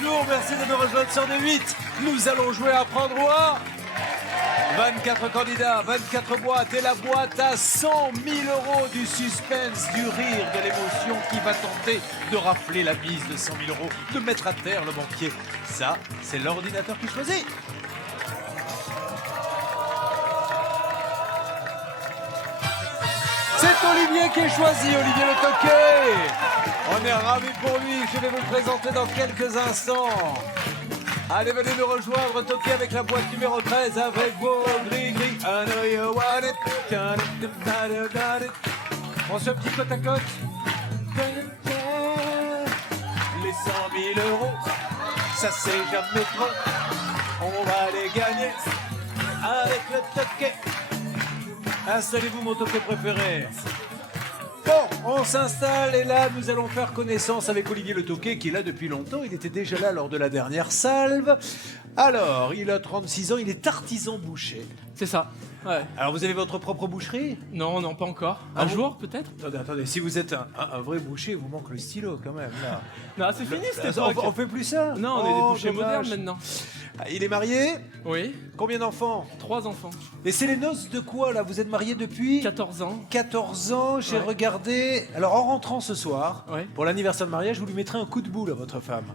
bonjour, merci de me rejoindre sur D8. Nous allons jouer à prendre ou à 24 candidats, 24 boîtes et la boîte à 100 000 € du suspense, du rire, de l'émotion qui va tenter de rafler la mise de 100 000 €, de mettre à terre le banquier. Ça, c'est l'ordinateur qui choisit. C'est Olivier qui est choisi, Olivier Le Toquet. On est ravis pour lui, je vais vous le présenter dans quelques instants. Allez, venez nous rejoindre, Toquet avec la boîte numéro 13 avec vos gris-gris. I know you want it. On se fait un petit côte à côte. Les 100 000 €, ça c'est jamais trop. On va les gagner avec le Toquet. Installez-vous, mon Toquet préféré. Bon, on s'installe et là, nous allons faire connaissance avec Olivier Le Toquet qui est là depuis longtemps. Il était déjà là lors de la dernière salve. Alors, il a 36 ans, il est artisan boucher. C'est ça, ouais. Alors, vous avez votre propre boucherie? Non, non, pas encore. Ah Un bon jour, peut-être? Attendez, si vous êtes un vrai boucher, il vous manque le stylo quand même, là. Non, c'est fini cette époque. On fait plus ça? Non, on est des bouchers dommage. modernes maintenant. Ah, il est marié? Oui, Combien d'enfants? 3 enfants. Et c'est les noces de quoi, là? Vous êtes marié depuis 14 ans. 14 ans, j'ai Ouais. regardé. Alors en rentrant ce soir, Ouais. pour l'anniversaire de mariage, vous lui mettrez un coup de boule à votre femme.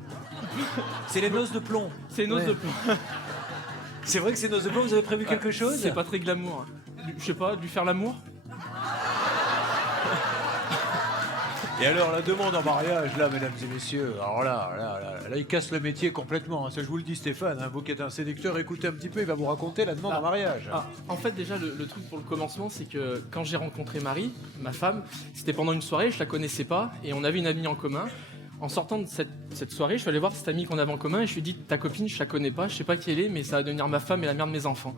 C'est les noces de plomb. C'est une os Ouais. de plomb. C'est vrai que c'est noces de plomb, vous avez prévu quelque chose? C'est pas très glamour. Je sais pas, lui faire l'amour? Et alors la demande en mariage, là, mesdames et messieurs, alors là, il casse le métier complètement. Hein. Ça, je vous le dis, Stéphane, hein, vous qui êtes un séducteur, écoutez un petit peu, il va vous raconter la demande en mariage. Ah, en fait, déjà, le truc pour le commencement, c'est que quand j'ai rencontré Marie, ma femme, c'était pendant une soirée, je la connaissais pas, et on avait une amie en commun. En sortant de cette soirée, je suis allé voir cette amie qu'on avait en commun, et je lui ai dit, ta copine, je la connais pas, je sais pas qui elle est, mais ça va devenir ma femme et la mère de mes enfants.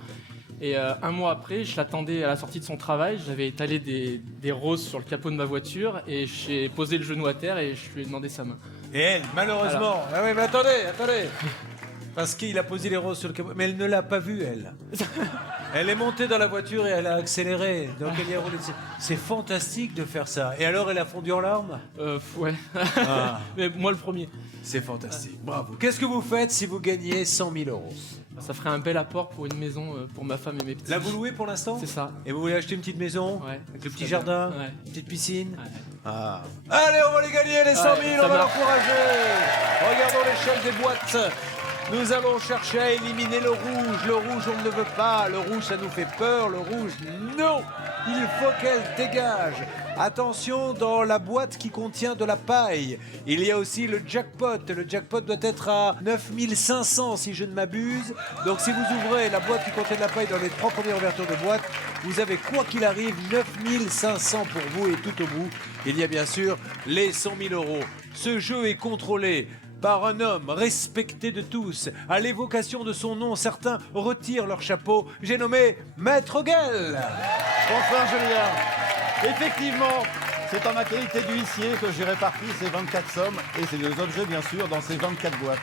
Et un mois après, je l'attendais à la sortie de son travail, j'avais étalé des roses sur le capot de ma voiture, et j'ai posé le genou à terre, et je lui ai demandé sa main. Et elle, malheureusement... Ah oui, mais attendez. Parce qu'il a posé les roses sur le capot, mais elle ne l'a pas vu, elle. Elle est montée dans la voiture et elle a accéléré. Donc elle y a roulé. C'est fantastique de faire ça. Et alors, elle a fondu en larmes? Ouais. Ah, Mais moi le premier. c'est fantastique. Bravo. Qu'est-ce que vous faites si vous gagnez 100 000 €? Ça ferait un bel apport pour une maison pour ma femme et mes petits. Là, vous louez pour l'instant? C'est ça. Et vous voulez acheter une petite maison? Ouais. Avec le petit Très jardin? bien. Ouais. Une petite piscine? Ouais. Ah. Allez, on va les gagner, les 100 000, Ouais, on ça va marche. l'encourager. Regardons l'échelle des boîtes. Nous allons chercher à éliminer le rouge. Le rouge, on ne le veut pas. Le rouge, ça nous fait peur. Le rouge, non. Il faut qu'elle dégage. Attention, dans la boîte qui contient de la paille, il y a aussi le jackpot. Le jackpot doit être à 9500 si je ne m'abuse. Donc si vous ouvrez la boîte qui contient de la paille dans les 3 premières ouvertures de boîte, vous avez quoi qu'il arrive 9500 pour vous et tout au bout, il y a bien sûr les 100 000 €. Ce jeu est contrôlé par un homme respecté de tous. À l'évocation de son nom, certains retirent leur chapeau. J'ai nommé Maître Guel. Bonsoir Julien. Effectivement, c'est en ma qualité d'huissier que j'ai réparti ces 24 sommes et ces 2 objets bien sûr dans ces 24 boîtes.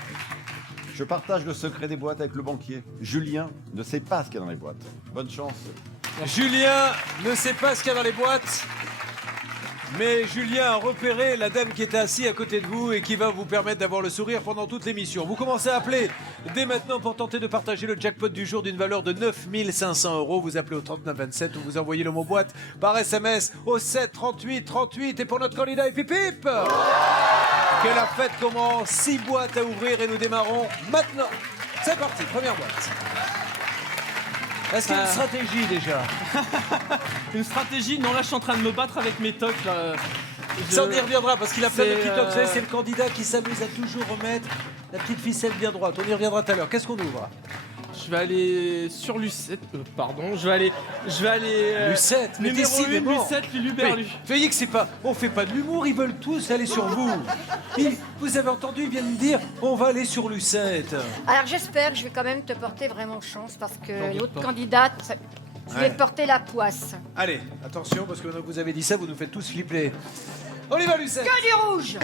Je partage le secret des boîtes avec le banquier. Julien ne sait pas ce qu'il y a dans les boîtes. Bonne chance. Julien ne sait pas ce qu'il y a dans les boîtes, mais Julien a repéré la dame qui était assise à côté de vous et qui va vous permettre d'avoir le sourire pendant toute l'émission. Vous commencez à appeler dès maintenant pour tenter de partager le jackpot du jour d'une valeur de 9500 €. Vous appelez au 3927 ou vous envoyez le mot boîte par SMS au 7 38 38. Et pour notre candidat, et pip que la fête commence. 6 boîtes à ouvrir et nous démarrons maintenant. C'est parti, première boîte. Est-ce qu'il y a une stratégie déjà? Une stratégie? Non, là je suis en train de me battre avec mes tocs. Là. Ça, on y reviendra parce qu'il a plein de C'est, petits tocs. Vous savez, c'est le candidat qui s'amuse à toujours remettre la petite ficelle bien droite. On y reviendra tout à l'heure. Qu'est-ce qu'on ouvre? Je vais aller sur Lucette. Pardon, je vais aller. Lucette, mais numéro 1, décidément. Lucette, Luluberlu. Veuillez que c'est pas. On fait pas de l'humour, ils veulent tous aller sur vous. Vous avez entendu, ils viennent de dire on va aller sur Lucette. Alors j'espère que je vais quand même te porter vraiment chance parce J'en que doute l'autre pas. candidate, je vais Ouais. te porter la poisse. Allez, attention, parce que maintenant que vous avez dit ça, vous nous faites tous flipper. On y va, Lucette. Que du rouge!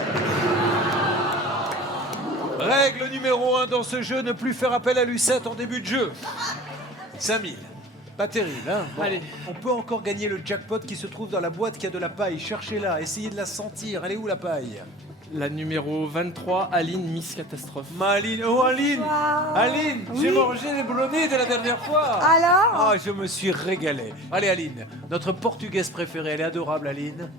Règle numéro 1 dans ce jeu, ne plus faire appel à Lucette en début de jeu. 5000. Pas terrible, hein? Bon, Allez. on peut encore gagner le jackpot qui se trouve dans la boîte qui a de la paille. Cherchez-la, essayez de la sentir. Elle est où la paille? La numéro 23, Aline, Miss Catastrophe. Aline, oh Aline, Bonsoir. Aline, Oui. j'ai mangé les bolognettes de la dernière fois. Alors Ah, je me suis régalé. Allez Aline, notre portugaise préférée, elle est adorable Aline.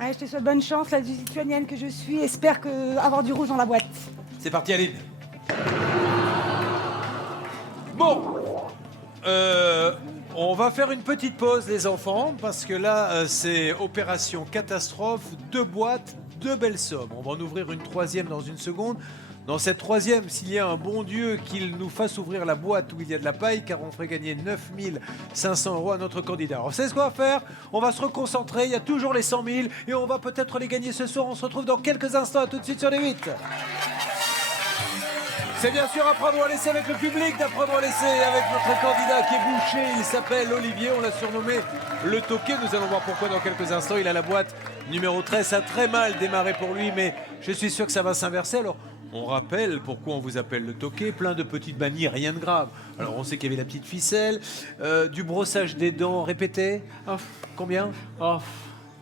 Allez, je te souhaite bonne chance, la lituanienne que je suis. Espère avoir du rouge dans la boîte. C'est parti Aline. Bon, on va faire une petite pause les enfants, parce que là, c'est opération catastrophe, 2 boîtes, 2 belles sommes. On va en ouvrir une troisième dans une seconde. Dans cette troisième, s'il y a un bon Dieu qu'il nous fasse ouvrir la boîte où il y a de la paille, car on ferait gagner 9 500 € à notre candidat. Alors, vous savez ce qu'on va faire? On va se reconcentrer, il y a toujours les 100 000, et on va peut-être les gagner ce soir. On se retrouve dans quelques instants, à tout de suite sur les 8. C'est bien sûr apprendre à laisser avec le public, d'apprendre à laisser avec notre candidat qui est bouché. Il s'appelle Olivier, on l'a surnommé le Toqué. Nous allons voir pourquoi dans quelques instants. Il a la boîte numéro 13, ça a très mal démarré pour lui, mais je suis sûr que ça va s'inverser. Alors, on rappelle pourquoi on vous appelle le Toqué, plein de petites manies, rien de grave. Alors, on sait qu'il y avait la petite ficelle, du brossage des dents répété. Oh, Combien? oh,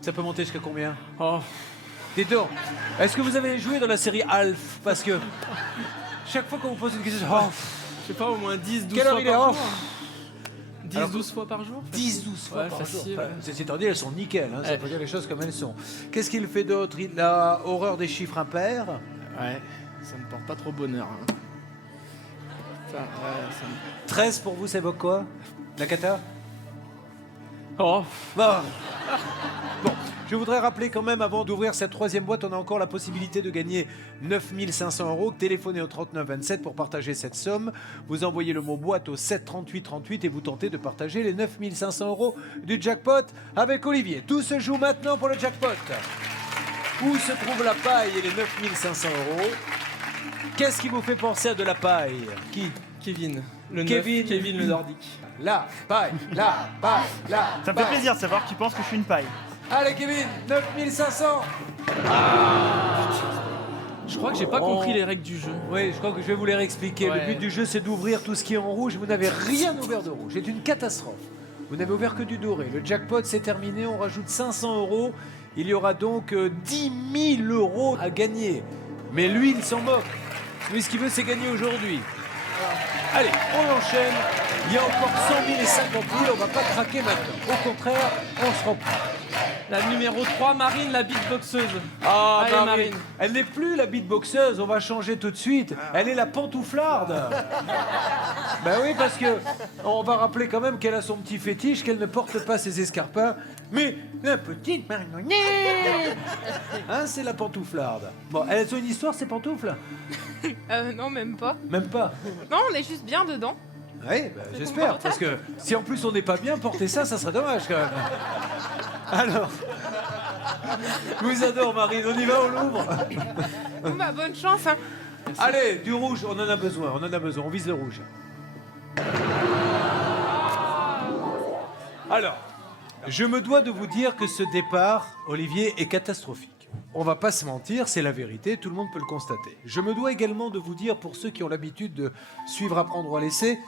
Ça peut monter jusqu'à combien? oh. Des dents. Est-ce que vous avez joué dans la série Alf? Parce que chaque fois qu'on vous pose une question, oh, Je sais pas, au moins 10, 12 quelle heure fois il est par off? jour. 10, 12 fois par jour 10, 12 fois Ouais, par facile, jour. ouais. Ceci étant dit, elles sont nickel, hein, ça Ouais. faut dire les choses comme elles sont. Qu'est-ce qu'il fait d'autre? Il a horreur des chiffres impairs. Ouais, ça me porte pas trop bonheur. Hein. Ça, ouais, ça me... 13 pour vous, ça évoque quoi? La cata? Oh, Bon. Bon, je voudrais rappeler quand même, avant d'ouvrir cette troisième boîte, on a encore la possibilité de gagner 9 500 €. Téléphonez au 39 27 pour partager cette somme. Vous envoyez le mot boîte au 7 38 38 et vous tentez de partager les 9 500 € du jackpot avec Olivier. Tout se joue maintenant pour le jackpot. Où se trouve la paille et les 9 500 €? Qu'est-ce qui vous fait penser à de la paille? Qui? Kevin. Le Kevin. 9, Kevin le nordique. La paille, la paille, la Ça me fait paille. plaisir de savoir qu'il pense que je suis une paille. Allez Kevin, 9 500. Je crois que j'ai pas Oh. compris les règles du jeu. Oui, je crois que je vais vous les réexpliquer. Le Ouais. but du jeu, c'est d'ouvrir tout ce qui est en rouge. Vous n'avez rien ouvert de rouge. C'est une catastrophe. Vous n'avez ouvert que du doré. Le jackpot, c'est terminé. On rajoute 500 €. Il y aura donc 10 000 € à gagner. Mais lui, il s'en moque. Lui, ce qu'il veut, c'est gagner aujourd'hui. Allez, on enchaîne. Il y a encore 100 000 et 50 000. On ne va pas craquer maintenant. Au contraire, on se reprend. La numéro 3, Marine, la beatboxeuse. Ah, Allez, Marine. Marine. Elle n'est plus la beatboxeuse, on va changer tout de suite. Elle est la pantouflarde. Ben oui, parce que on va rappeler quand même qu'elle a son petit fétiche, qu'elle ne porte pas ses escarpins, mais la petite marionnette. Hein, c'est la pantouflarde. Bon, elles ont une histoire, ces pantoufles? Non, même pas. Même pas. Non, on est juste bien dedans. Oui, ben, j'espère, parce que si en plus on n'est pas bien, porter ça, ça serait dommage quand même. Alors, je vous adore Marine, on y va, on l'ouvre. Bon, bah, bonne chance, hein. Allez, du rouge, on en a besoin, on vise le rouge. Alors, je me dois de vous dire que ce départ, Olivier, est catastrophique. On va pas se mentir, c'est la vérité, tout le monde peut le constater. Je me dois également de vous dire, pour ceux qui ont l'habitude de suivre, apprendre ou à laisser,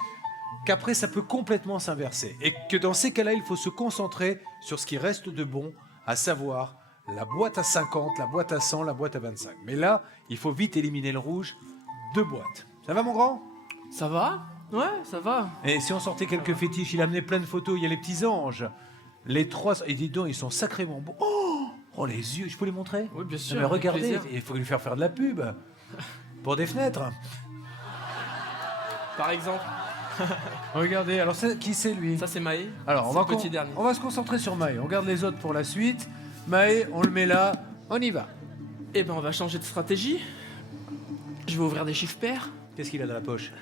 qu'après ça peut complètement s'inverser. Et que dans ces cas-là, il faut se concentrer sur ce qui reste de bon, à savoir la boîte à 50, la boîte à 100, la boîte à 25. Mais là, il faut vite éliminer le rouge. 2 boîtes. Ça va mon grand? Ça va? Ouais, ça va. Et si on sortait quelques fétiches, il a amené plein de photos, il y a les petits anges. Les 3, et dis donc, ils sont sacrément beaux. Oh, les yeux, je peux les montrer? Oui, bien sûr. Non, mais avec regardez, plaisir. il faut lui faire de la pub. Pour des fenêtres. Par exemple, Regardez, alors qui c'est lui? ça c'est Maë. Alors, C'est le petit dernier. on va se concentrer sur Maë. On regarde les autres pour la suite. Maë, on le met là, on y va. Eh ben, on va changer de stratégie. Je vais ouvrir des chiffres pairs. Qu'est-ce qu'il a dans la poche?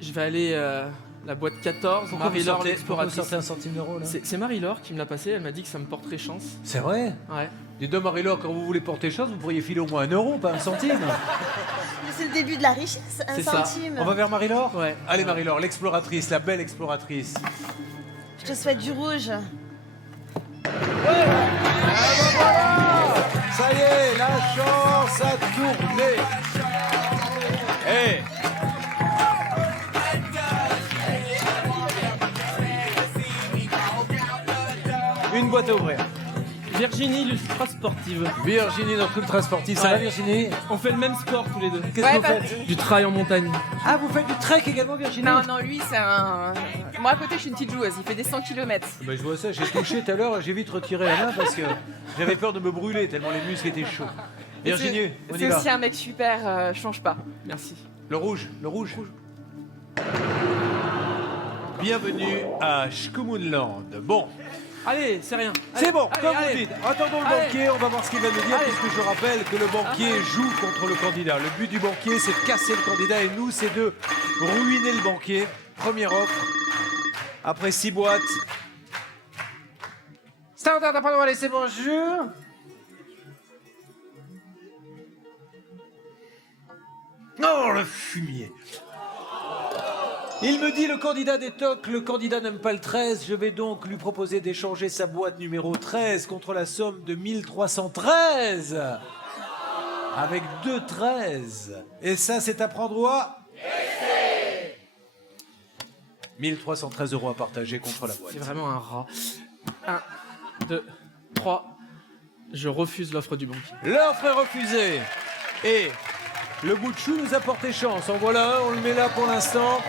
Je vais aller la boîte 14, Pourquoi vous Marie-Laure sortez l'exploratrice. 1 centime d'euro là? C'est Marie-Laure qui me l'a passé, elle m'a dit que ça me porterait chance. C'est vrai? Ouais. Dis donc Marie-Laure, quand vous voulez porter chance, vous pourriez filer au moins 1 €, pas 1 centime. C'est le début de la richesse, un C'est ça. centime. On va vers Marie-Laure? Ouais. Allez Marie-Laure, l'exploratrice, la belle exploratrice. Je te souhaite du rouge. Ça y est, la chance a tourné. Hey. Une boîte à ouvrir. Virginie, l'ultra sportive. Virginie, notre ultra sportive. Ça va, Ouais. Virginie? On fait le même sport tous les deux. Qu'est-ce que vous faites? Du trail en montagne. Ah, vous faites du trek également, Virginie? Non, non, lui, c'est un. Moi, à côté, je suis une petite joueuse. Il fait des 100 km. Bah, je vois ça, j'ai touché tout à l'heure, j'ai vite retiré la main parce que j'avais peur de me brûler tellement les muscles étaient chauds. Virginie, on y C'est va. aussi un mec super, change pas. Merci. Le rouge. Bienvenue à Shkumunland. Bon, Allez, c'est rien. c'est Allez, bon, allez, comme vous allez. dites. Attendons le Allez. banquier, on va voir ce qu'il va nous dire, Allez. puisque je rappelle que le banquier joue contre le candidat. Le but du banquier, c'est de casser le candidat et nous, c'est de ruiner le banquier. Première offre. Après 6 boîtes. Standard à pas laisser bonjour. Oh, le fumier. Il me dit le candidat des tocs, le candidat n'aime pas le 13. Je vais donc lui proposer d'échanger sa boîte numéro 13 contre la somme de 1313. Avec 2 13. Et ça, c'est à prendre au 1313 € à partager contre la boîte. C'est vraiment un rat. 1, 2, 3. Je refuse l'offre du banquier. L'offre est refusée. Et le bout de chou nous a porté chance. En voilà un, on le met là pour l'instant.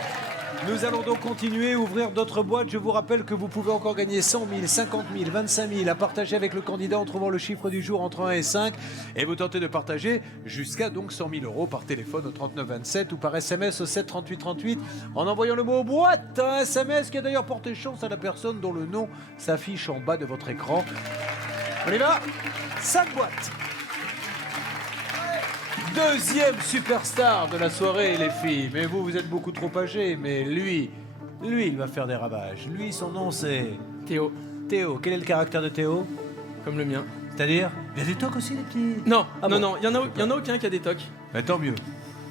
Nous allons donc continuer à ouvrir d'autres boîtes. Je vous rappelle que vous pouvez encore gagner 100 000, 50 000, 25 000 à partager avec le candidat en trouvant le chiffre du jour entre 1 et 5. Et vous tentez de partager jusqu'à donc 100 000 € par téléphone au 39 27 ou par SMS au 7 38 38 en envoyant le mot boîte. Un SMS qui a d'ailleurs porté chance à la personne dont le nom s'affiche en bas de votre écran. On y va. 5 boîtes. Deuxième superstar de la soirée, les filles. Mais vous, vous êtes beaucoup trop âgés. Mais lui, il va faire des ravages. Lui, son nom, c'est Théo, Théo. Quel est le caractère de Théo? comme le mien. C'est-à-dire? Il y a des tocs aussi, les petits? Non, Ah non, bon. non, il y en a aucun qui a des tocs. Mais tant mieux.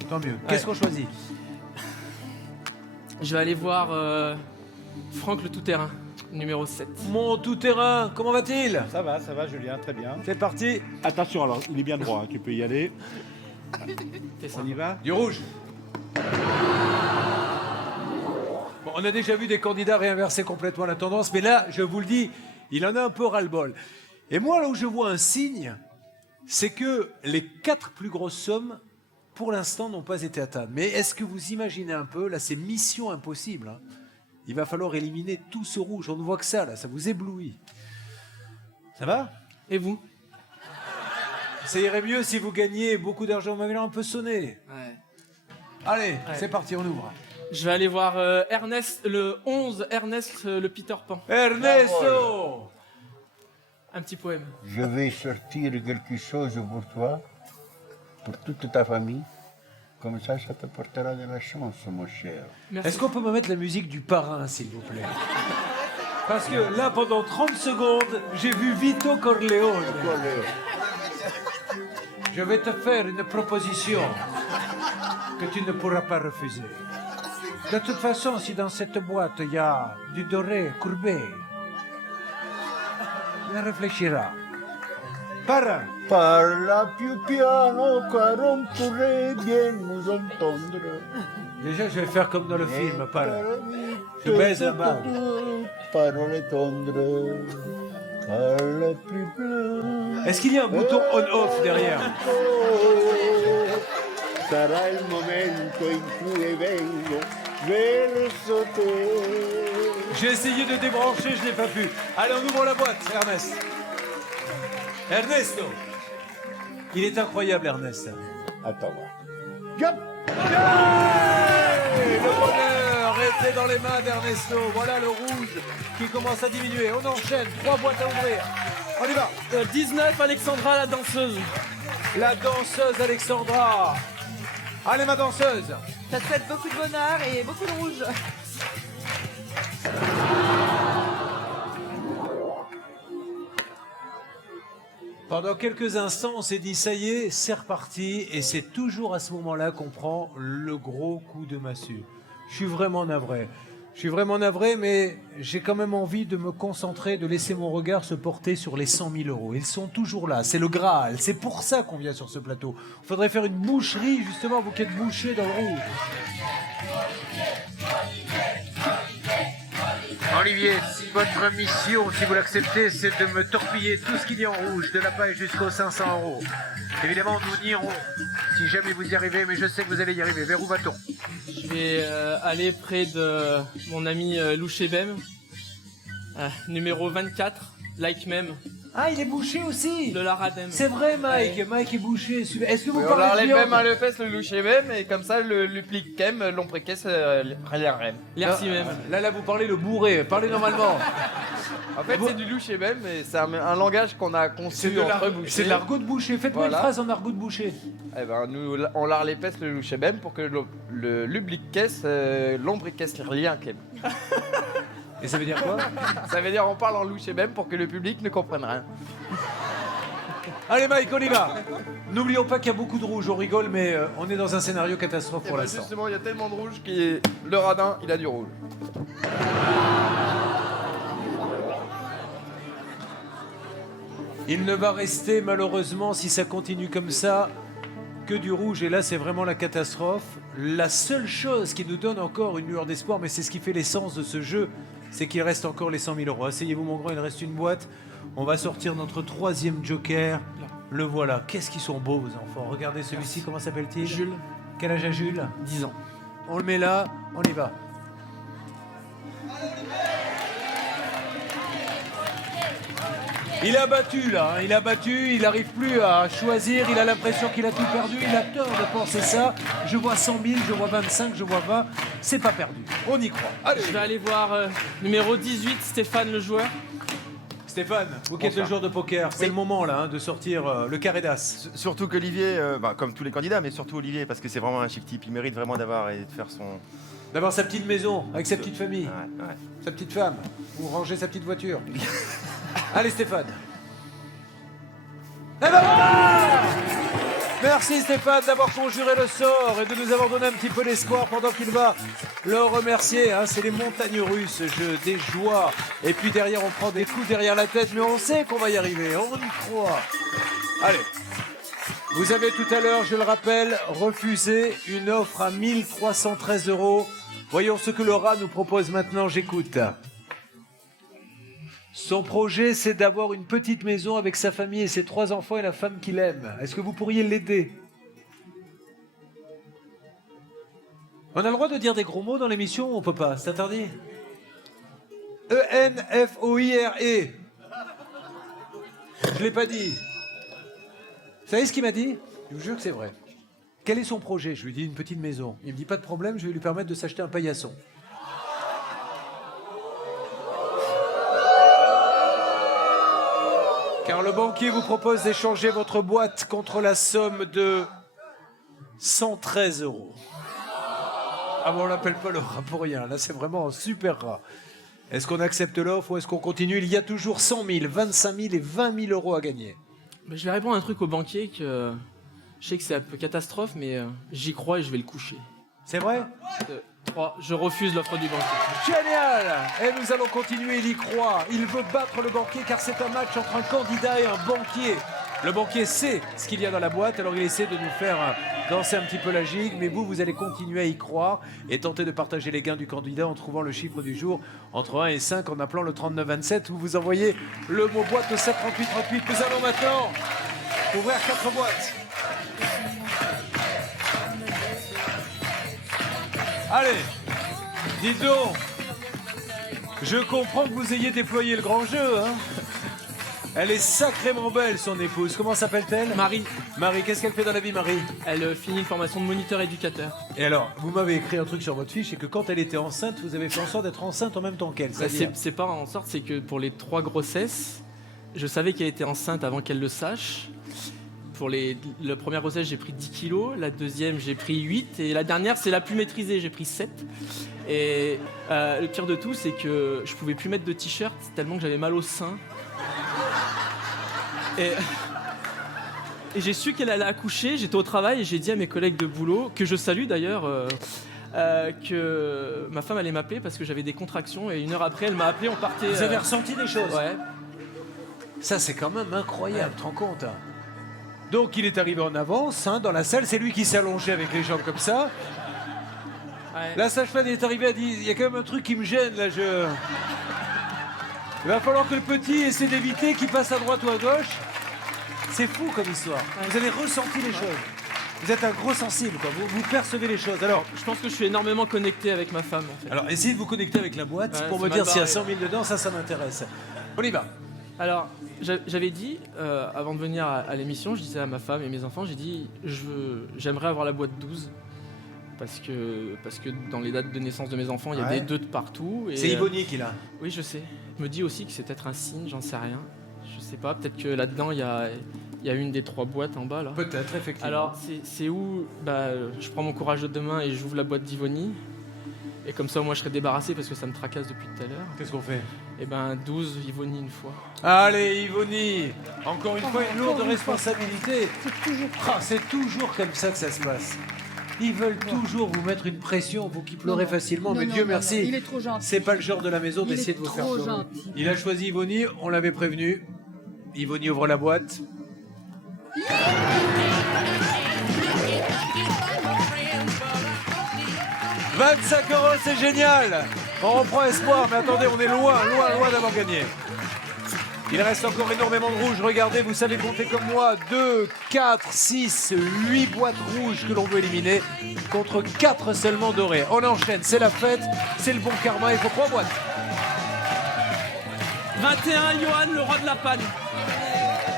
Tant mieux. Qu'est-ce qu'on choisit? Je vais aller voir Franck le tout-terrain, numéro 7. Mon tout-terrain, comment va-t-il? Ça va, Julien, très bien. C'est parti. Attention, alors, il est bien droit, hein, tu peux y aller. Fais ça. On y va? Du rouge. Bon, on a déjà vu des candidats réinverser complètement la tendance, mais là, je vous le dis, il en a un peu ras-le-bol. Et moi, là où je vois un signe, c'est que les 4 plus grosses sommes, pour l'instant, n'ont pas été atteintes. Mais est-ce que vous imaginez un peu, là, c'est mission impossible, hein. Il va falloir éliminer tout ce rouge. On ne voit que ça, là, ça vous éblouit. Ça va? Et vous? Ça irait mieux si vous gagniez beaucoup d'argent. Vous m'avez l'air un peu sonné. Ouais. Allez, c'est parti, on ouvre. Je vais aller voir Ernest, le 11, Ernest le Peter Pan. Ernesto! Un petit poème. Je vais sortir quelque chose pour toi, pour toute ta famille. Comme ça te portera de la chance, mon cher. Merci. Est-ce qu'on peut me mettre la musique du parrain, s'il vous plaît? Parce que là, pendant 30 secondes, j'ai vu Vito Corleone. Je vais te faire une proposition que tu ne pourras pas refuser. De toute façon, si dans cette boîte, il y a du doré courbé, on réfléchira. Parrain. Parla più piano, car on pourrait bien nous entendre. Déjà, je vais faire comme dans le film, parrain. Je baise la bague. Parole tendre, parle plus blanc. Est-ce qu'il y a un bouton on-off derrière? Sarà il momento in cui vengo verso te. J'ai essayé de débrancher, je n'ai pas pu. Allez, on ouvre la boîte, Ernest. Ernesto. Il est incroyable, Ernest. Attends, Yop. Et le bonheur était dans les mains d'Ernesto. Voilà le rouge qui commence à diminuer. On enchaîne, 3 boîtes à ouvrir. On y va. 19, Alexandra la danseuse. La danseuse Alexandra. Allez, ma danseuse. Ça te souhaite beaucoup de bonheur et beaucoup de rouge. Pendant quelques instants, on s'est dit, ça y est, c'est reparti. Et c'est toujours à ce moment-là qu'on prend le gros coup de massue. Je suis vraiment navré. Je suis vraiment navré, mais j'ai quand même envie de me concentrer, de laisser mon regard se porter sur les 100 000 €. Ils sont toujours là, c'est le Graal. C'est pour ça qu'on vient sur ce plateau. Il faudrait faire une boucherie, justement, vous qui êtes bouchés dans le rouge. Olivier, si votre mission, si vous l'acceptez, c'est de me torpiller tout ce qu'il y a en rouge, de la paille jusqu'aux 500 €. Évidemment, nous nierons si jamais vous y arrivez, mais je sais que vous allez y arriver. Vers où va-t-on? Je vais aller près de mon ami Louchébem, numéro 24, like même, Ah, il est bouché aussi. de la Radem. C'est vrai, Mike. Ouais. Mike est bouché. Est-ce que vous On parlez leur de les viande? même à le pes le loucher même et comme ça le luplique kem l'omprequès rien rem. Merci même. Là, vous parlez le bourré. Parlez normalement. En fait c'est du loucher même et c'est un langage qu'on a conçu entre bouchers. C'est de l'argot de boucher. Faites-moi Voilà. une phrase en argot de boucher. Eh ben nous on leur les pes le loucher même pour que le luplique-caisse l'omprequès rien kem. Et ça veut dire quoi? Ça veut dire on parle en loucher même pour que le public ne comprenne rien. Allez, Mike, on y va. N'oublions pas qu'il y a beaucoup de rouge. On rigole, mais on est dans un scénario catastrophe pour l'instant. Justement il y a tellement de rouge que le radin il a du rouge. Il ne va rester malheureusement, si ça continue comme ça, que du rouge. Et là, c'est vraiment la catastrophe. La seule chose qui nous donne encore une lueur d'espoir, mais c'est ce qui fait l'essence de ce jeu, c'est qu'il reste encore les 100 000 €. Asseyez-vous, mon grand, il reste une boîte. On va sortir notre troisième joker. Le voilà. Qu'est-ce qu'ils sont beaux, vos enfants. Regardez celui-ci, comment s'appelle-t-il? Jules, Quel âge a Jules? 10 ans. On le met là, on y va. Il a battu là, il a battu, il n'arrive plus à choisir, il a l'impression qu'il a tout perdu, il a tort de penser ça. Je vois 100 000, je vois 25, je vois 20, c'est pas perdu, on y croit. Allez, Je vais aller voir numéro 18, Stéphane le joueur. Stéphane, vous qui êtes le joueur de poker, c'est le moment là de sortir le carré d'as. Surtout qu'Olivier, comme tous les candidats, mais surtout Olivier, parce que c'est vraiment un chic type, il mérite vraiment d'avoir et de faire son... D'avoir sa petite maison, avec sa petite famille, Ouais. sa petite femme, ou ranger sa petite voiture. Allez Stéphane. Eh ben voilà! Merci Stéphane d'avoir conjuré le sort et de nous avoir donné un petit peu d'espoir pendant qu'il va le remercier. Hein. C'est les montagnes russes, ce jeu, des joies. Et puis derrière, on prend des coups derrière la tête, mais on sait qu'on va y arriver, on y croit. Allez. Vous avez tout à l'heure, je le rappelle, refusé une offre à 1 313 €. Voyons ce que Laura nous propose maintenant, j'écoute. Son projet, c'est d'avoir une petite maison avec sa famille et ses 3 enfants et la femme qu'il aime. Est-ce que vous pourriez l'aider? On a le droit de dire des gros mots dans l'émission ou on peut pas? C'est interdit? E-N-F-O-I-R-E. Je l'ai pas dit. Vous savez ce qu'il m'a dit? Je vous jure que c'est vrai. Quel est son projet? Je lui dis une petite maison. Il me dit pas de problème, je vais lui permettre de s'acheter un paillasson. Car le banquier vous propose d'échanger votre boîte contre la somme de 113 €. Ah bon, on l'appelle pas le rat pour rien. Là, c'est vraiment un super rat. Est-ce qu'on accepte l'offre ou est-ce qu'on continue? Il y a toujours 100 000, 25 000 et 20 000 € à gagner. Je vais répondre un truc au banquier que je sais que c'est un peu catastrophe, mais j'y crois et je vais le coucher. C'est vrai? 3, je refuse l'offre du banquier. Génial! Et nous allons continuer, il y croit. Il veut battre le banquier car c'est un match entre un candidat et un banquier. Le banquier sait ce qu'il y a dans la boîte, alors il essaie de nous faire danser un petit peu la gigue, mais vous allez continuer à y croire et tenter de partager les gains du candidat en trouvant le chiffre du jour entre 1 et 5 en appelant le 3927 où vous envoyez le mot boîte au 73838. Nous allons maintenant ouvrir 4 boîtes. Allez, dites donc, je comprends que vous ayez déployé le grand jeu, hein. Elle est sacrément belle, son épouse. Comment s'appelle-t-elle? Marie. Marie, qu'est-ce qu'elle fait dans la vie, Marie? Elle finit une formation de moniteur éducateur. Et alors, vous m'avez écrit un truc sur votre fiche, c'est que quand elle était enceinte, vous avez fait en sorte d'être enceinte en même temps qu'elle. C'est pas en sorte, c'est que pour les 3 grossesses, je savais qu'elle était enceinte avant qu'elle le sache. Pour la première grossesse, j'ai pris 10 kilos, la deuxième, j'ai pris 8, et la dernière, c'est la plus maîtrisée, j'ai pris 7. Et le pire de tout, c'est que je pouvais plus mettre de t-shirt tellement que j'avais mal au sein. Et j'ai su qu'elle allait accoucher, j'étais au travail et j'ai dit à mes collègues de boulot, que je salue d'ailleurs, que ma femme allait m'appeler parce que j'avais des contractions et 1 heure après, elle m'a appelé, on partait... Vous avez ressenti des choses? Ouais. Ça, c'est quand même incroyable, tu te rends compte, hein. Donc, il est arrivé en avance, hein, dans la salle, c'est lui qui s'est allongé avec les jambes comme ça. Ouais. La sage-femme est arrivée, elle dit, il y a quand même un truc qui me gêne là, Il va falloir que le petit essaie d'éviter qu'il passe à droite ou à gauche. C'est fou comme histoire. Vous avez ressenti les choses. Vous êtes un gros sensible, quoi. Vous percevez les choses. Alors, Je pense que je suis énormément connecté avec ma femme, en fait. alors essayez de vous connecter avec la boîte Ouais, pour c'est me mal dire s'il y a barré. 100 000 dedans, ça m'intéresse. On y va. Alors, j'avais dit, avant de venir à l'émission, je disais à ma femme et mes enfants, j'ai dit, j'aimerais avoir la boîte 12. Parce que dans les dates de naissance de mes enfants, il y a Ouais. des 2 de partout. Et, C'est Yvonne qui l'a. oui, je sais. Je me dis aussi que c'est peut-être un signe, j'en sais rien. Je sais pas, peut-être que là-dedans, il y a une des 3 boîtes en bas, là. Peut-être, effectivement. Alors, c'est où je prends mon courage de demain et j'ouvre la boîte d'Ivoni. Et comme ça, moi, je serai débarrassé parce que ça me tracasse depuis tout à l'heure. Qu'est-ce qu'on fait? Et 12 Ivoni une fois. Allez, Yvonne, encore une fois, une lourde responsabilité. C'est toujours comme ça que ça se passe. Ils veulent toujours vous mettre une pression, vous qui pleurez facilement, mais Dieu merci. Il est trop gentil. C'est pas le genre de la maison Il d'essayer est de vous faire trop pleurer. gentil. Il a choisi Yvonne, on l'avait prévenu. Yvonne ouvre la boîte. « 25 €, c'est génial. On reprend espoir, mais attendez, on est loin d'avoir gagné. Il reste encore énormément de rouges. Regardez, vous savez compter comme moi. 2, 4, 6, 8 boîtes rouges que l'on veut éliminer contre 4 seulement dorées. On enchaîne, c'est la fête, c'est le bon karma, il faut 3 boîtes. 21, Johan, le roi de la panne.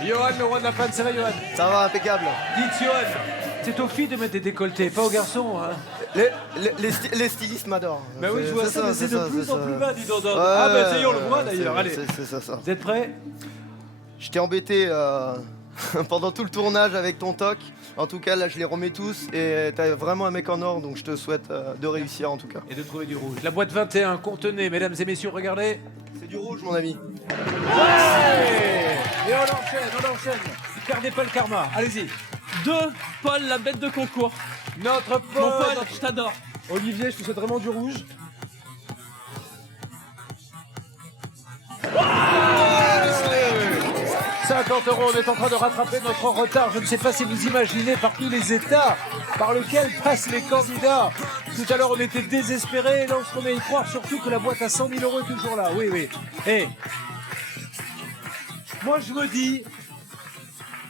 Johan, le roi de la panne, ça va Johan? Ça va, impeccable. Dites Johan, c'est aux filles de mettre des décolletés, pas aux garçons. Hein. Les stylistes m'adorent. Bah oui, je vois ça, mais c'est de plus en plus bas, dis donc. Ouais, Ah bah ça y est, on le voit d'ailleurs, allez. C'est ça. Vous êtes prêts? Je t'ai embêté pendant tout le tournage avec ton toc. En tout cas, là, je les remets tous et t'as vraiment un mec en or, donc je te souhaite de réussir en tout cas. Et de trouver du rouge. La boîte 21, contenez, mesdames et messieurs, regardez. C'est du rouge, mon ami. Ouais. Et on enchaîne. Perdez pas le karma, allez-y. 2, Paul, la bête de concours. Notre Paul. Mon Paul, je t'adore. Olivier, je te souhaite vraiment du rouge. 50 €, on est en train de rattraper notre retard. Je ne sais pas si vous imaginez par tous les états par lesquels passent les candidats. Tout à l'heure, on était désespérés. Et là, on se remet à y croire, surtout que la boîte à 100 000 € est toujours là. Oui. Et moi, je me dis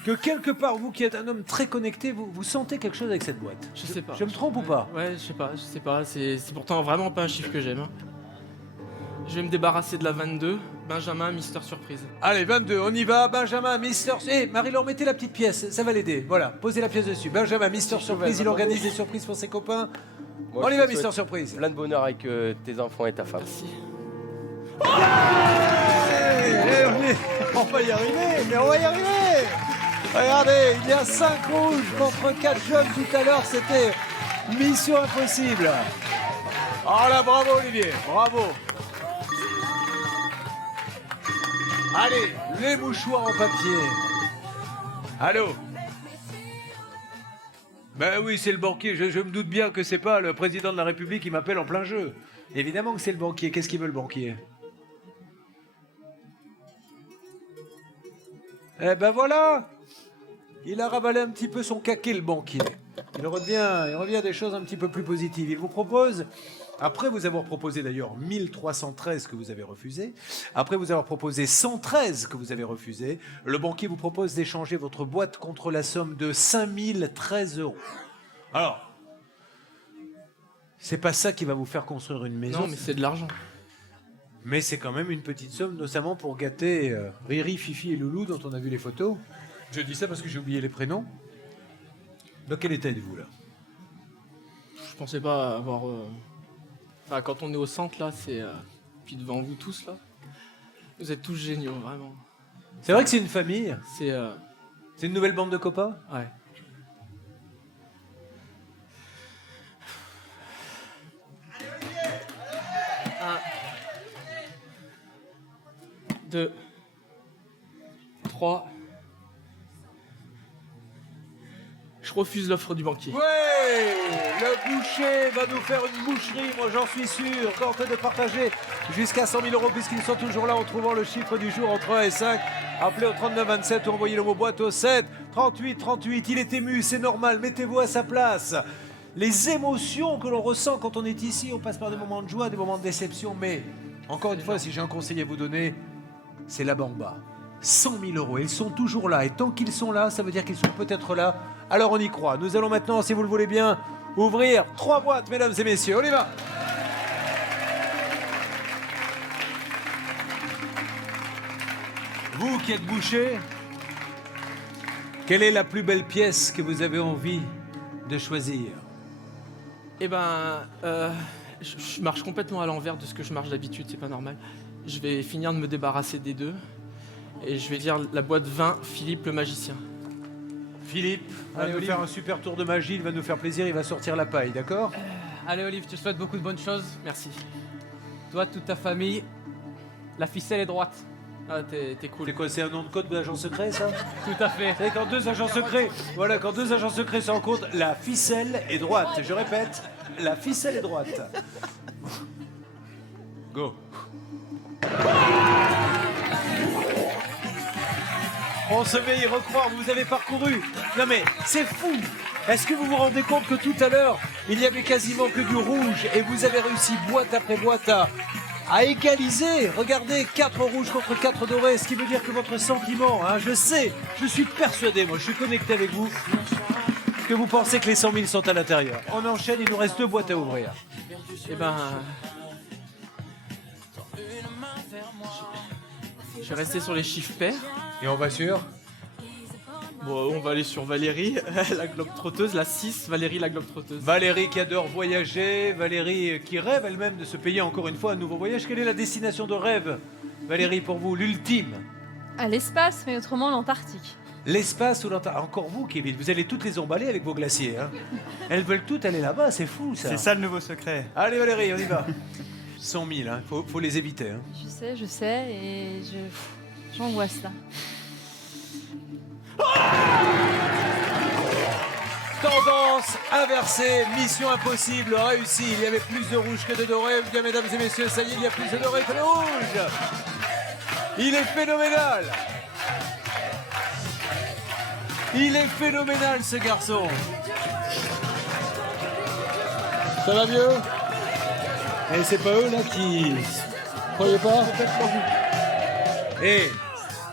que quelque part, vous qui êtes un homme très connecté, vous sentez quelque chose avec cette boîte. Je sais pas. Je me trompe ou pas? Ouais, je sais pas. C'est pourtant vraiment pas un chiffre que j'aime. Je vais me débarrasser de la 22. Benjamin, Mister Surprise. Allez, 22, on y va. Benjamin, Mister... Marie-Laure, mettez la petite pièce, ça va l'aider. Voilà, posez la pièce dessus. Benjamin, Mister Surprise, il organise des surprises pour ses copains. Moi, on je y va, te Mister souhaite Surprise. Plein de bonheur avec tes enfants et ta femme. Merci. On va y arriver, mais on va y arriver. Regardez, il y a 5 rouges contre 4 jaunes tout à l'heure, c'était mission impossible. Oh là, bravo Olivier, bravo. Allez, les mouchoirs en papier. Allô? Ben oui, c'est le banquier. Je me doute bien que c'est pas le président de la République qui m'appelle en plein jeu. Évidemment que c'est le banquier. Qu'est-ce qu'il veut le banquier? Eh ben voilà! Il a ravalé un petit peu son caquet, le banquier. Il revient à des choses un petit peu plus positives. Il vous propose, après vous avoir proposé d'ailleurs 1313 que vous avez refusé, après vous avoir proposé 113 que vous avez refusé, le banquier vous propose d'échanger votre boîte contre la somme de 5013 €. Alors, c'est pas ça qui va vous faire construire une maison. Non, mais c'est de l'argent. Mais c'est quand même une petite somme, notamment pour gâter Riri, Fifi et Loulou, dont on a vu les photos. Je dis ça parce que j'ai oublié les prénoms. Dans quel état êtes-vous, là? Je pensais pas avoir... Enfin, quand on est au centre, là, c'est... Puis devant vous tous, là, vous êtes tous géniaux, vraiment. C'est vrai que c'est une famille? C'est... C'est une nouvelle bande de copains? Ouais. Un... 2... 3... Je refuse l'offre du banquier. Ouais! Le boucher va nous faire une boucherie, moi j'en suis sûr. Tentez de partager jusqu'à 100 000 € puisqu'ils sont toujours là en trouvant le chiffre du jour entre 1 et 5. Appelez au 39 27 ou envoyez le mot boîte au 7 38 38. Il est ému, c'est normal, mettez-vous à sa place. les émotions que l'on ressent quand on est ici. On passe par des moments de joie, des moments de déception, mais encore une fois, si j'ai un conseil à vous donner, c'est là-bas en bas. 100 000 euros, ils sont toujours là, et tant qu'ils sont là, ça veut dire qu'ils sont peut-être là, alors on y croit. Nous allons maintenant, si vous le voulez bien, ouvrir 3 boîtes, mesdames et messieurs, on y va. Vous qui êtes bouchés, quelle est la plus belle pièce que vous avez envie de choisir? Eh ben, je marche complètement à l'envers de ce que je marche d'habitude, c'est pas normal. Je vais finir de me débarrasser des deux. Et je vais dire la boîte 20, Philippe le magicien. Philippe va nous faire un super tour de magie, il va nous faire plaisir, il va sortir la paille, d'accord? Allez Olive, je te souhaite beaucoup de bonnes choses. Merci. Toi, toute ta famille, la ficelle est droite. Ah, t'es cool. C'est quoi, c'est un nom de code d'agent secret, ça? Tout à fait. Vous savez, quand deux agents secrets, voilà, quand deux agents secrets se rencontrent, la ficelle est droite. Je répète, la ficelle est droite. Go. On se met y recroire, vous avez parcouru. Non mais, c'est fou. Est-ce que vous vous rendez compte que tout à l'heure, il n'y avait quasiment que du rouge et vous avez réussi boîte après boîte à égaliser. Regardez, 4 rouges contre 4 dorés, ce qui veut dire que votre sentiment, hein, je sais, je suis persuadé, moi je suis connecté avec vous, que vous pensez que les 100 000 sont à l'intérieur. On enchaîne, il nous reste 2 boîtes à ouvrir. Eh ben... Je vais rester sur les chiffres pairs. Et on va sur? Bon, on va aller sur Valérie, la globe-trotteuse, la 6, Valérie la globe-trotteuse. Valérie qui adore voyager, Valérie qui rêve elle-même de se payer encore une fois un nouveau voyage. Quelle est la destination de rêve, Valérie, pour vous, l'ultime? À l'espace, mais autrement l'Antarctique. L'espace ou l'Antarctique? Encore vous, Kevin, vous allez toutes les emballer avec vos glaciers. Hein. Elles veulent toutes aller là-bas, c'est fou ça. C'est ça le nouveau secret. Allez Valérie, on y va. 100 000, hein. Faut les éviter. Hein. Je sais, et j'angoisse là. Tendance inversée, mission impossible, réussie. Il y avait plus de rouge que de doré. Bien, mesdames et messieurs, ça y est, il y a plus de doré que de rouge. Il est phénoménal. Il est phénoménal, ce garçon. Ça va mieux? Et c'est pas eux, là, qui... Croyez pas? Et...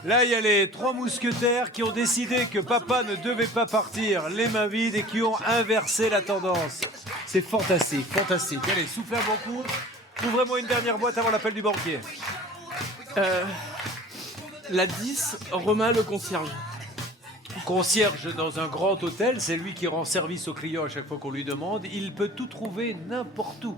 là, il y a les 3 mousquetaires qui ont décidé que papa ne devait pas partir les mains vides et qui ont inversé la tendance. C'est fantastique, fantastique. Allez, soufflez un bon coup. Ouvrez-moi une dernière boîte avant l'appel du banquier. La 10, Romain le concierge. Concierge dans un grand hôtel, c'est lui qui rend service aux clients à chaque fois qu'on lui demande. Il peut tout trouver n'importe où.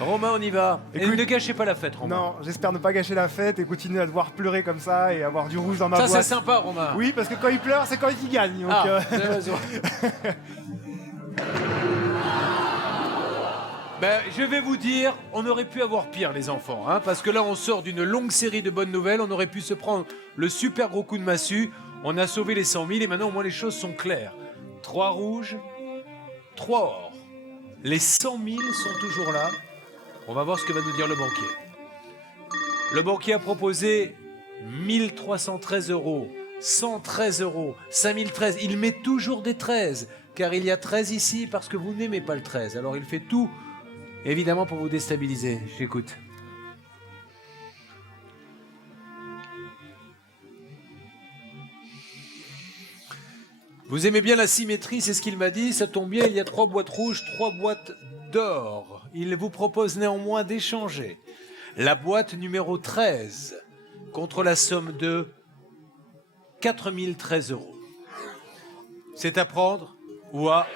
Romain, on y va. Et ne gâchez pas la fête, Romain. Non, j'espère ne pas gâcher la fête et continuer à devoir pleurer comme ça et avoir du rouge dans ma boîte. Ça, c'est sympa, Romain. Oui, parce que quand il pleure, c'est quand il gagne. Donc, vous avez raison. Ben, je vais vous dire, on aurait pu avoir pire, les enfants, hein, parce que là, on sort d'une longue série de bonnes nouvelles. On aurait pu se prendre le super gros coup de massue. On a sauvé les 100 000 et maintenant, au moins, les choses sont claires. 3 rouges, 3 or. Les 100 000 sont toujours là. On va voir ce que va nous dire le banquier. Le banquier a proposé 1 313 €, 113 €, 5 013. Il met toujours des 13, car il y a 13 ici parce que vous n'aimez pas le 13. Alors il fait tout, évidemment, pour vous déstabiliser. J'écoute. Vous aimez bien la symétrie, c'est ce qu'il m'a dit. Ça tombe bien, il y a 3 boîtes rouges, 3 boîtes d'or. Il vous propose néanmoins d'échanger la boîte numéro 13 contre la somme de 4 013 €. C'est à prendre ou à...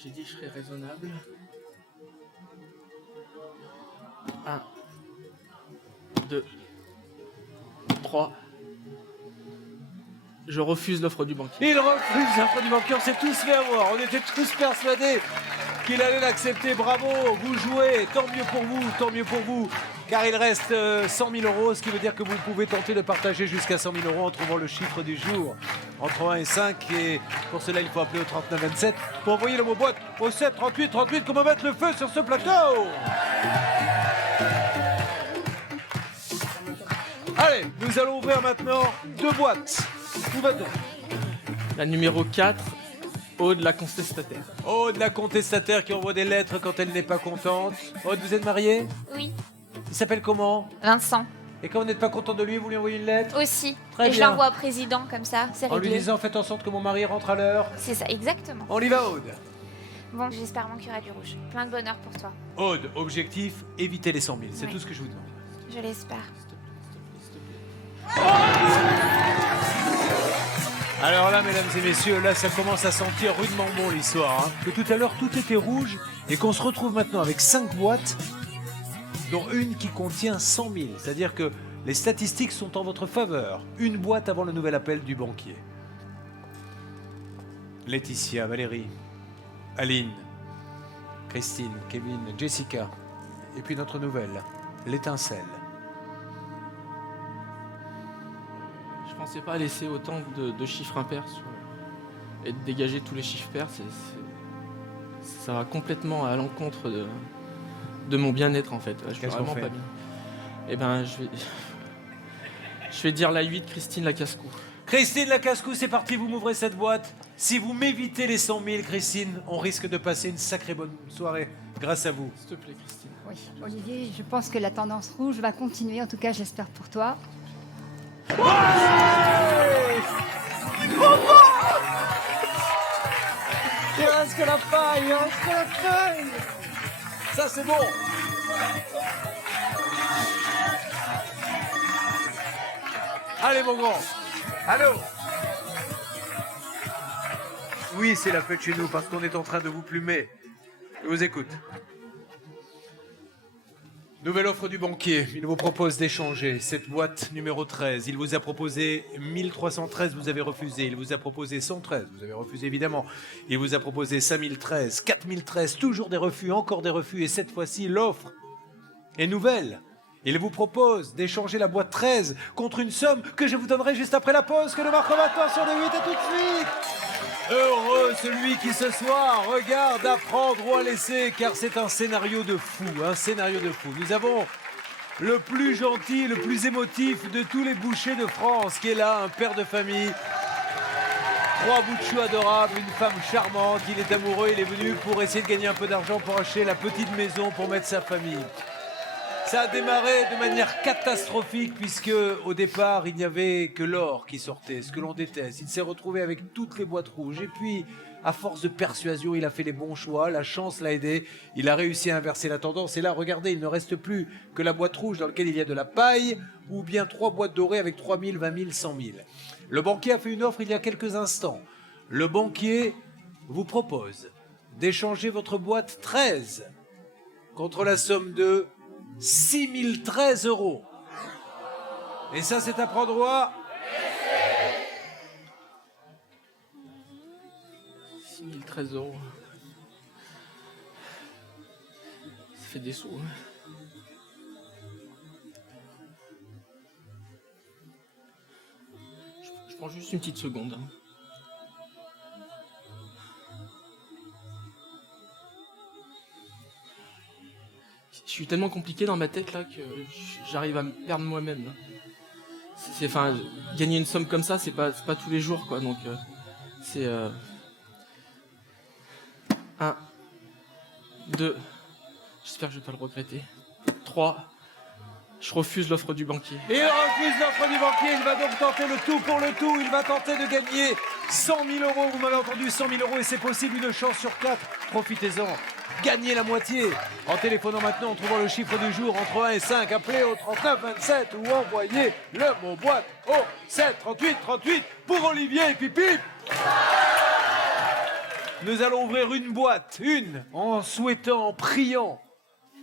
J'ai dit que je serais raisonnable. 1, 2, 3. Je refuse l'offre du banquier. Il refuse l'offre du banquier, on s'est tous fait avoir. On était tous persuadés qu'il allait l'accepter. Bravo, vous jouez, tant mieux pour vous. Car il reste 100 000 €, ce qui veut dire que vous pouvez tenter de partager jusqu'à 100 000 € en trouvant le chiffre du jour entre 1 et 5. Et pour cela, il faut appeler au 39 27 pour envoyer le mot boîte au 7 38 38. Comment mettre le feu sur ce plateau? Allez, nous allons ouvrir maintenant 2 boîtes. Où va-t-on? La numéro 4, Aude la contestataire. Aude la contestataire qui envoie des lettres quand elle n'est pas contente. Aude, vous êtes mariée? Oui. Il s'appelle comment? Vincent. Et quand vous n'êtes pas content de lui, vous lui envoyez une lettre? Aussi. Très Et je bien. l'envoie au président, comme ça, c'est En lui réglé. disant, faites en sorte que mon mari rentre à l'heure. C'est ça, exactement. On y va, Aude. Bon, j'espère manquer à du rouge. Plein de bonheur pour toi. Aude, objectif, éviter les 100 000. C'est Ouais. tout ce que je vous demande. Je l'espère. Alors là, mesdames et messieurs, là, ça commence à sentir rudement bon l'histoire. Hein. Que tout à l'heure, tout était rouge et qu'on se retrouve maintenant avec 5 boîtes, dont une qui contient 100 000. C'est-à-dire que les statistiques sont en votre faveur. Une boîte avant le nouvel appel du banquier. Laetitia, Valérie, Aline, Christine, Kevin, Jessica. Et puis notre nouvelle, l'étincelle. Je pensais pas laisser autant de chiffres impairs et de dégager tous les chiffres pairs. Ça va complètement à l'encontre de mon bien-être en fait. Je suis Qu'est-ce qu'on vraiment fait? pas bien. Eh ben, je vais dire la 8, Christine la casse-cou. Christine Lacascou, c'est parti, vous m'ouvrez cette boîte. Si vous m'évitez les 100 000, Christine, on risque de passer une sacrée bonne soirée grâce à vous. S'il te plaît, Christine. Oui, Olivier, je pense que la tendance rouge va continuer, en tout cas j'espère pour toi. Il reste que la paille, il reste que la paille. Ça, c'est bon. Allez, mon grand. Allô? Oui, c'est la fête chez nous parce qu'on est en train de vous plumer. Je vous écoute. Nouvelle offre du banquier. Il vous propose d'échanger cette boîte numéro 13. Il vous a proposé 1313, vous avez refusé. Il vous a proposé 113, vous avez refusé évidemment. Il vous a proposé 5013, 4013, toujours des refus, encore des refus. Et cette fois-ci, l'offre est nouvelle. Il vous propose d'échanger la boîte 13 contre une somme que je vous donnerai juste après la pause, que nous marquons maintenant sur les 8 et tout de suite. Heureux celui qui ce soir regarde à prendre ou à laisser, car c'est un scénario de fou, un scénario de fou. Nous avons le plus gentil, le plus émotif de tous les bouchers de France qui est là, un père de famille. 3 bouts de chou adorables, une femme charmante, il est amoureux, il est venu pour essayer de gagner un peu d'argent pour acheter la petite maison pour mettre sa famille. Ça a démarré de manière catastrophique puisque au départ il n'y avait que l'or qui sortait, ce que l'on déteste. Il s'est retrouvé avec toutes les boîtes rouges et puis à force de persuasion il a fait les bons choix, la chance l'a aidé, il a réussi à inverser la tendance et là regardez il ne reste plus que la boîte rouge dans laquelle il y a de la paille ou bien 3 boîtes dorées avec 3 000, 20 000, 100 000. Le banquier a fait une offre il y a quelques instants. Le banquier vous propose d'échanger votre boîte 13 contre la somme de 6 013 €. Et ça, c'est à prendre droit. 6 013 €. Ça fait des sous. Hein. Je prends juste une petite seconde. Hein. Je suis tellement compliqué dans ma tête là que j'arrive à me perdre moi-même. Là. Enfin, gagner une somme comme ça, c'est pas tous les jours quoi. Donc c'est 1, 2. J'espère que je vais pas le regretter. 3. Je refuse l'offre du banquier. Et il refuse l'offre du banquier. Il va donc tenter le tout pour le tout. Il va tenter de gagner 100 000 €. Vous m'avez entendu, 100 000 € et c'est possible, une chance sur 4. Profitez-en. Gagnez la moitié en téléphonant maintenant, en trouvant le chiffre du jour entre 1 et 5. Appelez au 39 27 ou envoyez le mot boîte au 7 38 38 pour Olivier et Pipi. Nous allons ouvrir une boîte, en souhaitant, en priant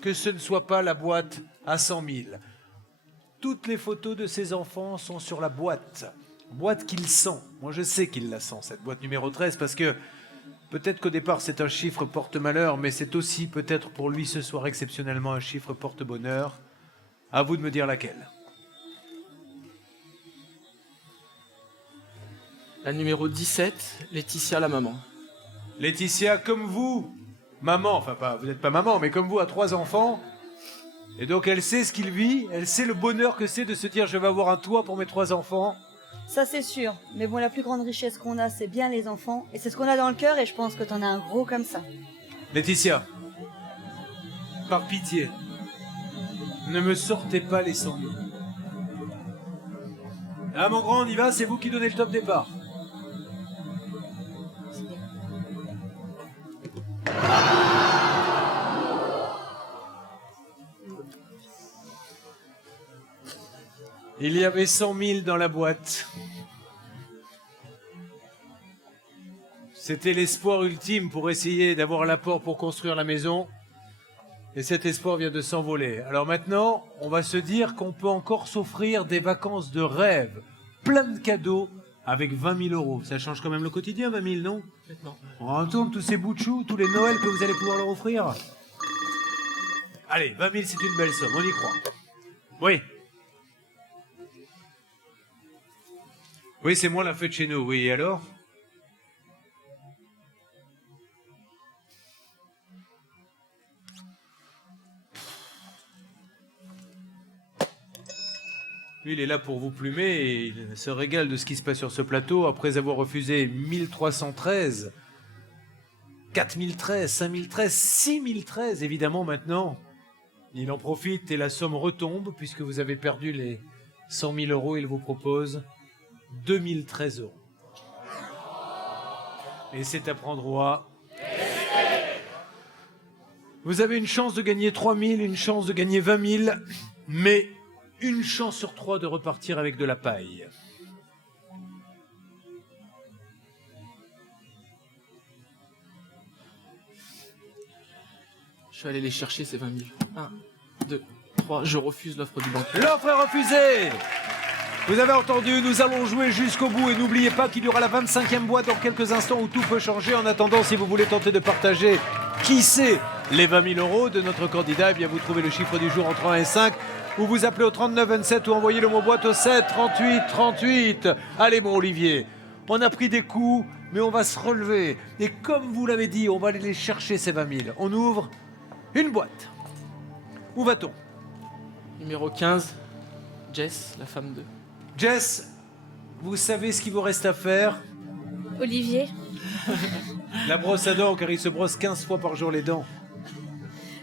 que ce ne soit pas la boîte à 100 000. Toutes les photos de ces enfants sont sur la boîte qu'il sent. Moi je sais qu'il la sent, cette boîte numéro 13, parce que peut-être qu'au départ c'est un chiffre porte-malheur, mais c'est aussi peut-être pour lui ce soir exceptionnellement un chiffre porte-bonheur. À vous de me dire laquelle. La numéro 17, Laetitia la maman. Laetitia, comme vous, maman, enfin pas, vous n'êtes pas maman, mais comme vous, à 3 enfants, Et donc elle sait ce qu'il vit, elle sait le bonheur que c'est de se dire je vais avoir un toit pour mes 3 enfants. Ça c'est sûr. Mais bon, la plus grande richesse qu'on a, c'est bien les enfants. Et c'est ce qu'on a dans le cœur et je pense que t'en as un gros comme ça. Laetitia, par pitié, ne me sortez pas les 100 000. Ah mon grand, on y va, c'est vous qui donnez le top départ. Il y avait 100 000 dans la boîte. C'était l'espoir ultime pour essayer d'avoir l'apport pour construire la maison. Et cet espoir vient de s'envoler. Alors maintenant, on va se dire qu'on peut encore s'offrir des vacances de rêve, plein de cadeaux, avec 20 000 euros. Ça change quand même le quotidien, 20 000, non? On retourne tous ces bouts de choux, tous les Noëls que vous allez pouvoir leur offrir. Allez, 20 000, c'est une belle somme, on y croit. Oui. Oui, c'est moi la fête chez nous, oui, et alors? Lui, il est là pour vous plumer et il se régale de ce qui se passe sur ce plateau après avoir refusé 1313, 4013, 5013, 6013 évidemment maintenant. Il en profite et la somme retombe puisque vous avez perdu les 100 000 euros. Il vous propose 2013 euros. Et c'est à prendre roi. Vous avez une chance de gagner 3 000, une chance de gagner 20 000, mais une chance sur 3 de repartir avec de la paille. Je vais aller les chercher, ces 20 000. 1, 2, 3, je refuse l'offre du banquier. L'offre est refusée! Vous avez entendu, nous allons jouer jusqu'au bout et n'oubliez pas qu'il y aura la 25e boîte dans quelques instants où tout peut changer. En attendant, si vous voulez tenter de partager, qui sait, les 20 000 euros de notre candidat, eh bien vous trouvez le chiffre du jour entre 1 et 5 ou vous appelez au 39 27 ou envoyez le mot boîte au 7 38 38. Allez mon Olivier, on a pris des coups, mais on va se relever. Et comme vous l'avez dit, on va aller les chercher ces 20 000. On ouvre une boîte. Où va-t-on? Numéro 15, Jess, la femme de... Jess, vous savez ce qu'il vous reste à faire? Olivier, La brosse à dents, car il se brosse 15 fois par jour les dents.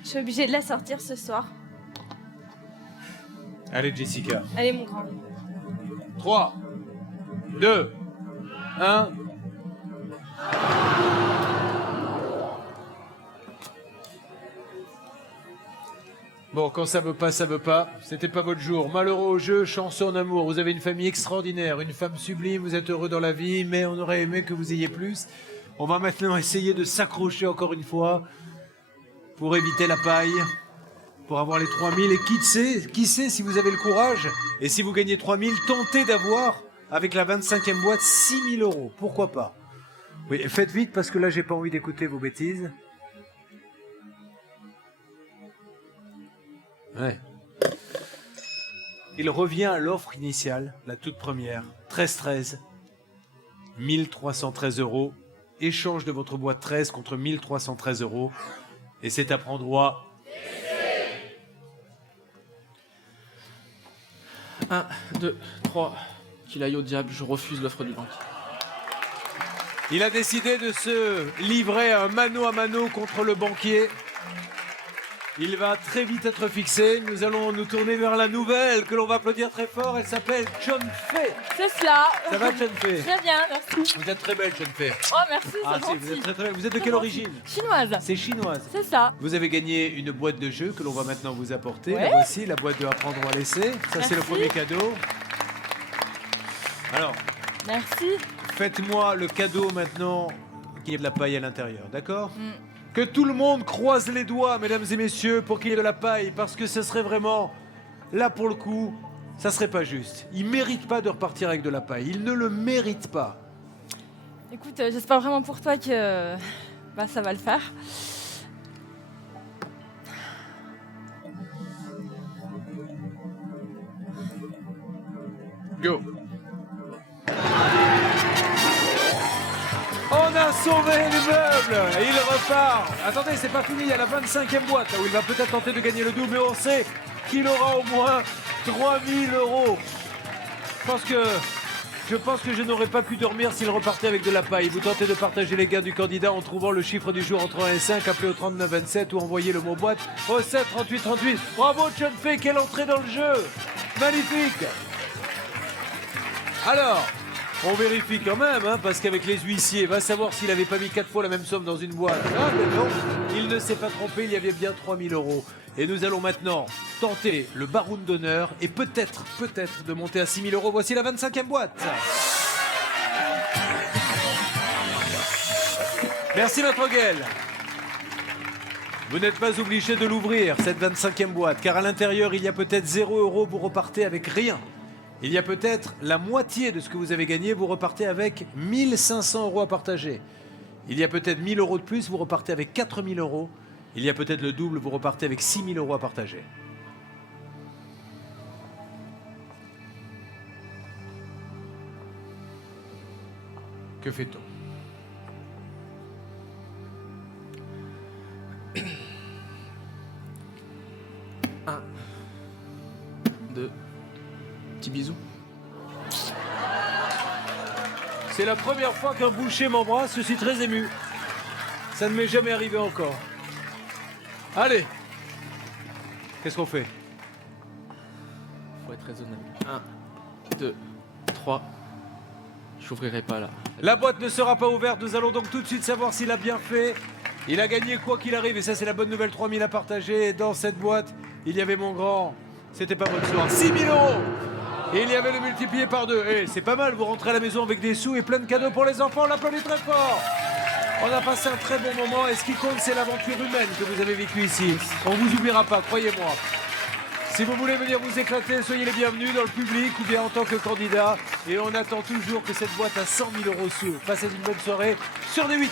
je suis obligée de la sortir ce soir. Allez Jessica. Allez mon grand. 3, 2, 1. Bon, quand ça veut pas, ça veut pas. C'était pas votre jour. Malheureux au jeu, chanceux en amour. Vous avez une famille extraordinaire, une femme sublime, vous êtes heureux dans la vie, mais on aurait aimé que vous ayez plus. On va maintenant essayer de s'accrocher encore une fois pour éviter la paille, pour avoir les 3000. Et qui sait si vous avez le courage, et si vous gagnez 3000, tentez d'avoir, avec la 25e boîte, 6000 euros. Pourquoi pas? Oui, faites vite parce que là, j'ai pas envie d'écouter vos bêtises. Ouais. Il revient à l'offre initiale, la toute première, 13-13, 1313 euros. Échange de votre boîte 13 contre 1313 euros. Et c'est à prendre roi. 1, 2, 3, qu'il aille au diable, je refuse l'offre du banquier. Il a décidé de se livrer à mano contre le banquier. Il va très vite être fixé. Nous allons nous tourner vers la nouvelle que l'on va applaudir très fort. Elle s'appelle John Fay. C'est cela. Ça va, John Fay? Très bien, merci. Vous êtes très belle, John Fay. Oh, merci, c'est gentil. Vous êtes très belle. Vous êtes de quelle origine? Chinoise. C'est chinoise. C'est ça. Vous avez gagné une boîte de jeux que l'on va maintenant vous apporter. Ouais. La voici, la boîte de Apprendre ou à laisser. Ça, c'est le Merci. premier cadeau. Alors, Merci. faites-moi le cadeau maintenant qu'il y ait de la paille à l'intérieur, d'accord? Que tout le monde croise les doigts, mesdames et messieurs, pour qu'il y ait de la paille, parce que ce serait vraiment, là pour le coup, ça serait pas juste. Il mérite pas de repartir avec de la paille. Il ne le mérite pas. Écoute, j'espère vraiment pour toi que ça va le faire. Go. On a sauvé les meubles. double. Et il repart. Attendez, c'est pas fini. Il y a la 25e boîte là, où il va peut-être tenter de gagner le double. Mais on sait qu'il aura au moins 3000 €. Je pense que je n'aurais pas pu dormir s'il repartait avec de la paille. Vous tentez de partager les gains du candidat en trouvant le chiffre du jour entre 1 et 5. Appelez au 3927 ou envoyez le mot boîte au 7 38 38. Bravo John Fay, quelle entrée dans le jeu. Magnifique. Alors, on vérifie quand même, hein, parce qu'avec les huissiers, va savoir s'il n'avait pas mis 4 fois la même somme dans une boîte. Ah, mais non, il ne s'est pas trompé, il y avait bien 3000 €. Et nous allons maintenant tenter le baroun d'honneur et peut-être de monter à 6000 €. Voici la 25e boîte. Merci Maître Guel. Vous n'êtes pas obligé de l'ouvrir, cette 25e boîte, car à l'intérieur, il y a peut-être 0 €, vous repartez avec rien. Il y a peut-être la moitié de ce que vous avez gagné, vous repartez avec 1500 € à partager. Il y a peut-être 1000 € de plus, vous repartez avec 4000 €. Il y a peut-être le double, vous repartez avec 6000 € à partager. Que fait-on? 1, 2, petit bisou. C'est la première fois qu'un boucher m'embrasse, je suis très ému. Ça ne m'est jamais arrivé encore. Allez, qu'est-ce qu'on fait? Faut être raisonnable. 1, 2, 3. J'ouvrirai pas là. La boîte ne sera pas ouverte, nous allons donc tout de suite savoir s'il a bien fait. Il a gagné quoi qu'il arrive, et ça c'est la bonne nouvelle, 3000 à partager. Et dans cette boîte, il y avait mon grand, c'était pas votre soir, 6000 €. Et il y avait le multiplié par 2. Et c'est pas mal, vous rentrez à la maison avec des sous et plein de cadeaux pour les enfants, on l'applaudit très fort. On a passé un très bon moment et ce qui compte, c'est l'aventure humaine que vous avez vécue ici. On vous oubliera pas, croyez-moi. Si vous voulez venir vous éclater, soyez les bienvenus dans le public ou bien en tant que candidat. Et on attend toujours que cette boîte à 100 000 € s'ouvre. Passez une bonne soirée sur D8.